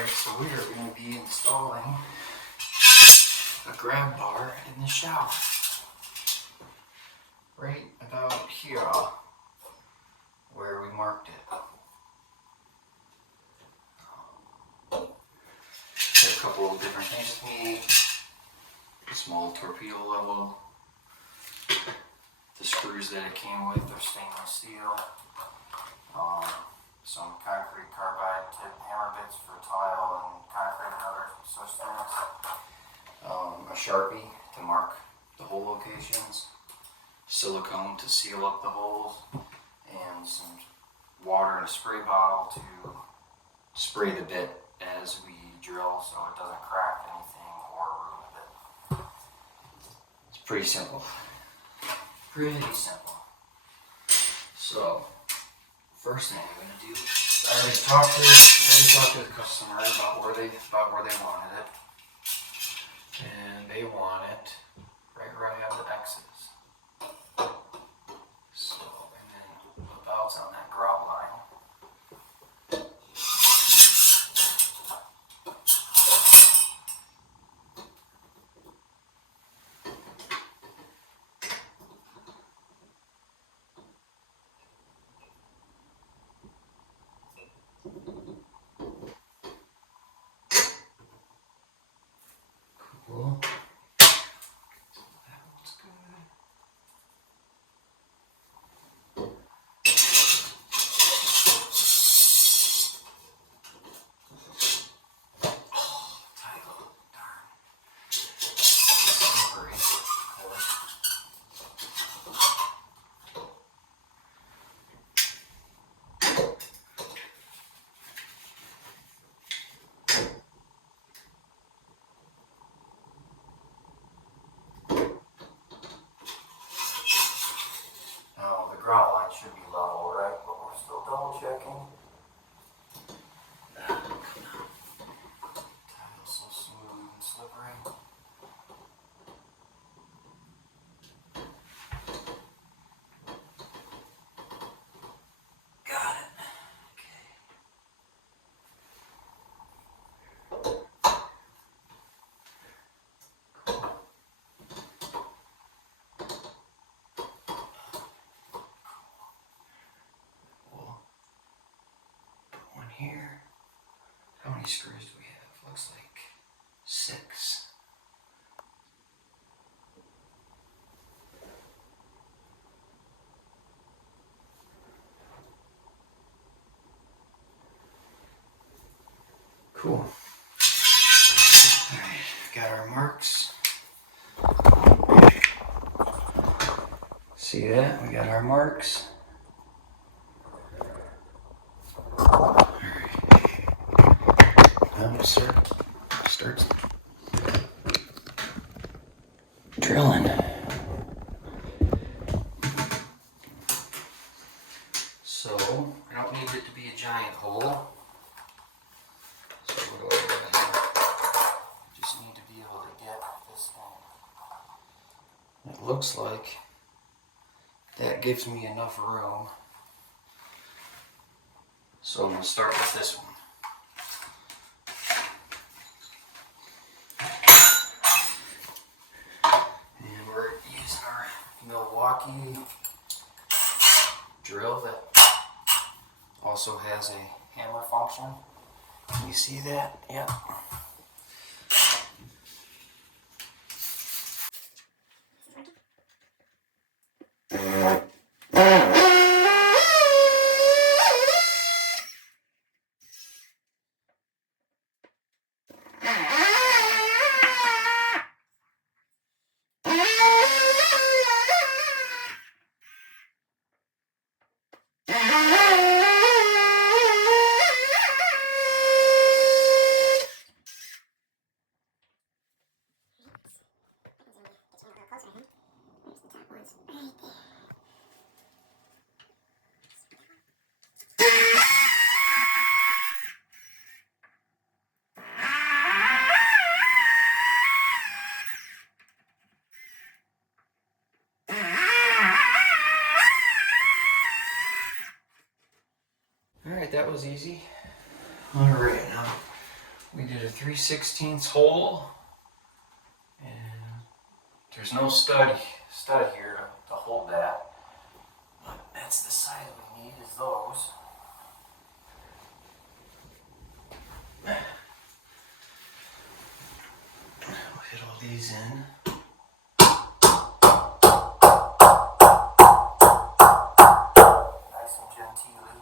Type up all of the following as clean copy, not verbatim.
Alright, so we are going to be installing a grab bar in the shower. Right about here, where we marked it. There are a couple of different things we need. A small torpedo level. The screws that it came with are stainless steel. Some concrete carbide tip hammer bits for tile and concrete and other such things. A Sharpie to mark the hole locations. Silicone to seal up the holes. And some water in a spray bottle to spray the bit as we drill so it doesn't crack anything or ruin the bit. It's pretty simple. Pretty simple. So, first thing I'm going to do, I already talked to the customer about where they wanted it, and they want it right where I have the X's. So, and then about on that grout line. Cool. That looks good. Oh, title. Darn. Slippery, of course. The grout line should be level, right? But we're still double checking. Title's so smooth and slippery. Got it. Here. How many screws do we have? Looks like 6. Cool. Alright, got our marks. See that? We got our marks. Starts drilling. So I don't need it to be a giant hole. So what do I do here? Just need to be able to get this thing. It looks like that gives me enough room. So I'm going to start with this one. Milwaukee drill that also has a hammer function. Can you see that? Yep. Alright, that was easy. Alright, now we did a 3/16 hole, and there's no stud here to hold that, but that's the size we need, is those. We'll hit all these in. Nice and genteelly.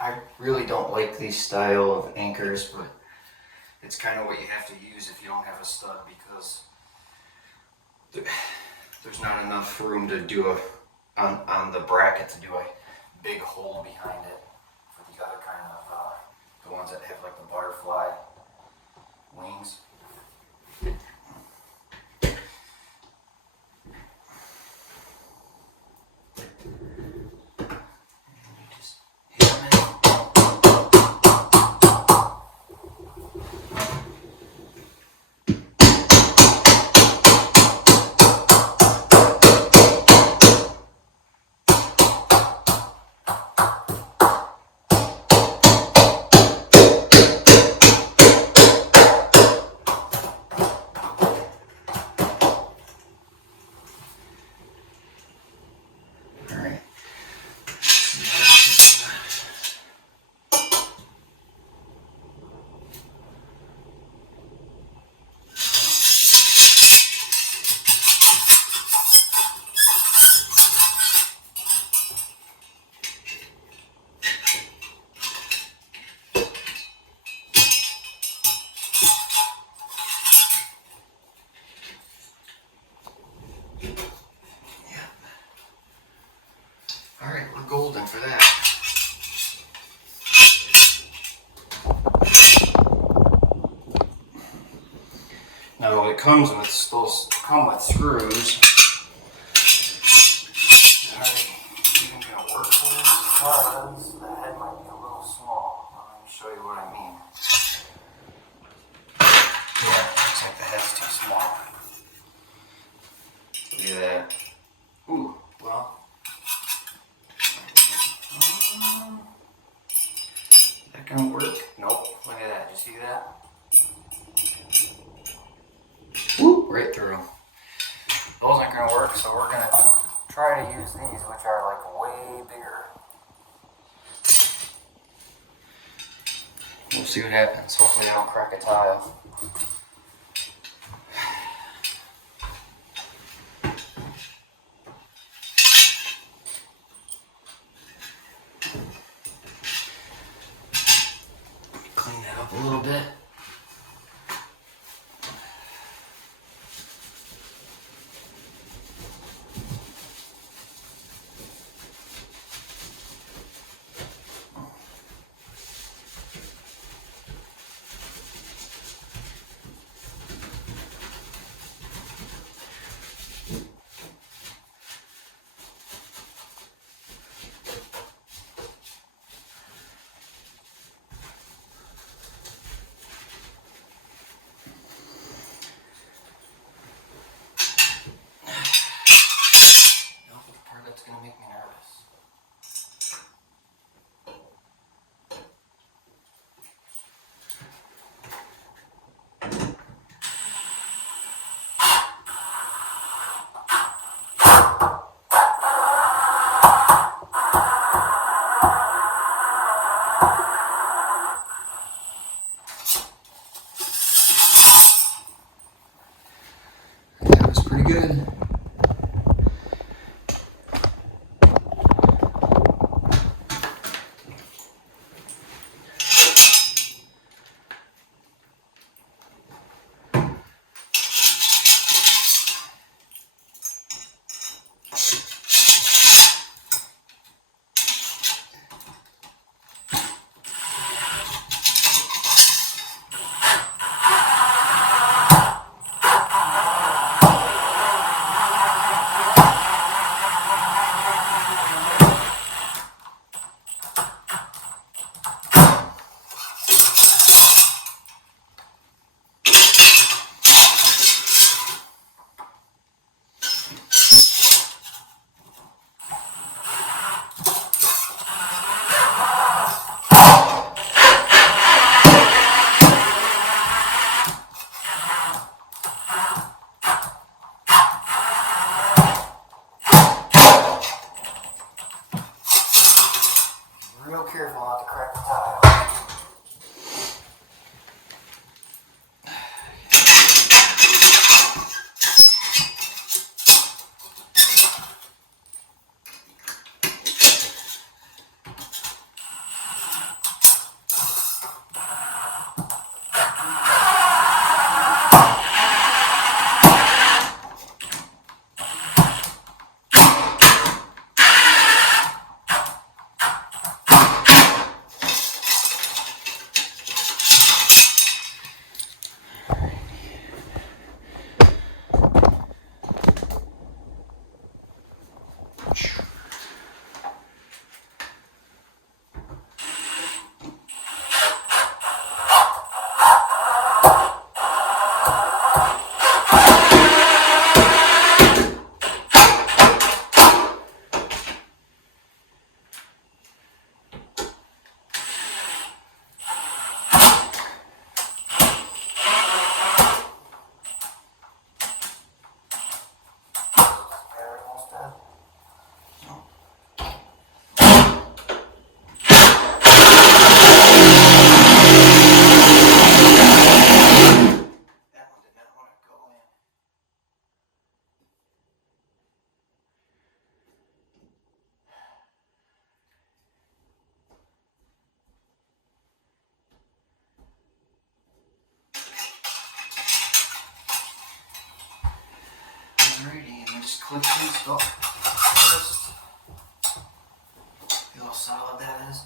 I really don't like these style of anchors, but it's kind of what you have to use if you don't have a stud, because there's not enough room to do on the bracket to do a big hole behind it for the other kind of the ones that have like the butterfly wings. Alright, we're golden for that. Now it comes with those screws. Are they even gonna work for this? Because the head might be a little small. Let me show you what I mean. Yeah, looks like the head's too small. Look at that. Ooh, well. Is that gonna work? Nope. Look at that. Did you see that? Whoop, right through. Those aren't gonna work, so we're gonna try to use these, which are like way bigger. We'll see what happens. Hopefully I don't crack a tile. Clean that up a little bit. That's gonna make me nervous. That was pretty good. Alrighty, and I just click install first. Feel how solid that is.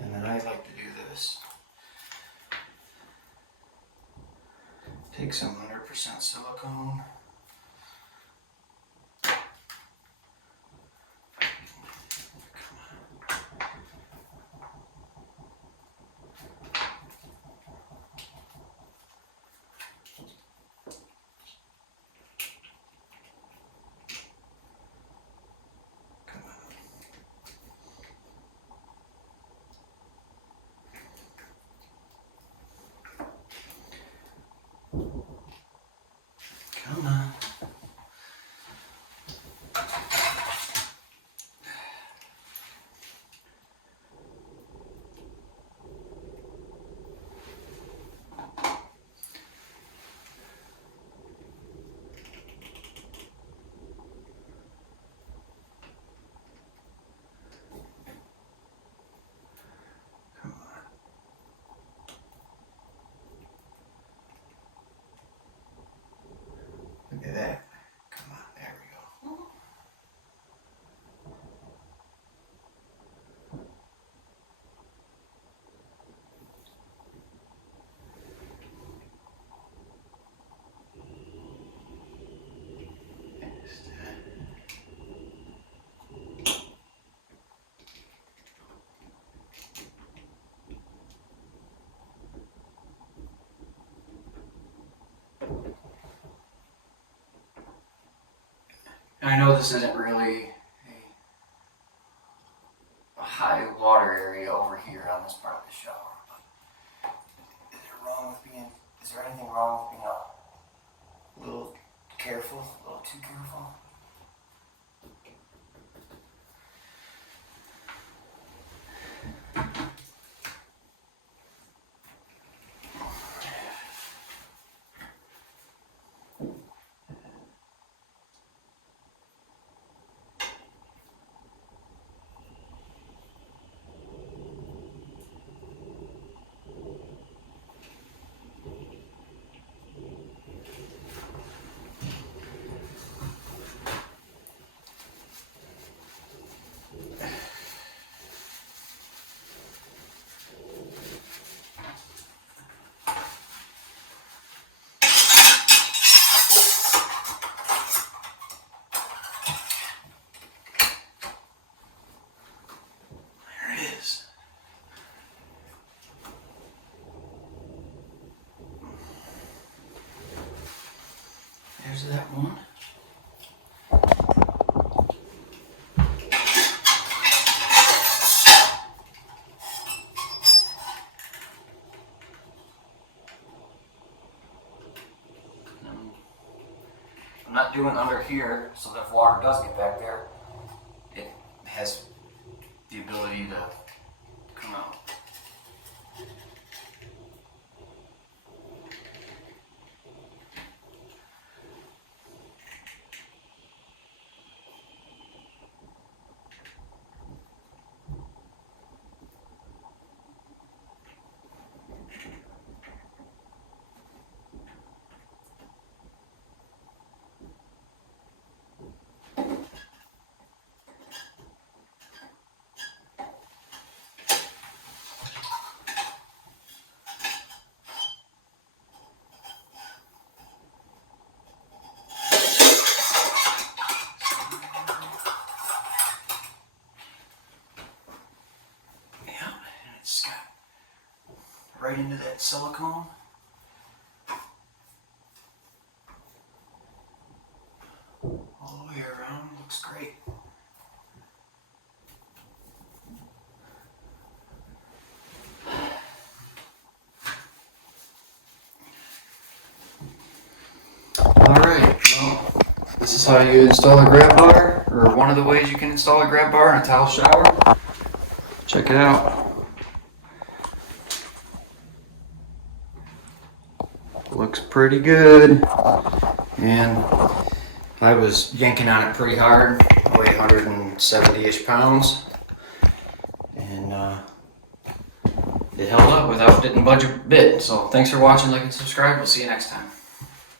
And then I like to do this. Take some 100% silicone. Come on. Look at that. Come on, there we go. I know this isn't really a high water area over here on this part of the shower, but is there anything wrong with being a little careful, a little too careful? There's that one. I'm not doing under here, so that if water does get back there, it has the ability to come out. Right into that silicone. All the way around, looks great. Alright, well, this is how you install a grab bar, or one of the ways you can install a grab bar in a tile shower. Check it out. Looks pretty good, and I was yanking on it pretty hard. I weigh 170-ish pounds, and it held up without, didn't budge a bit. So thanks for watching, like, and subscribe. We'll see you next time.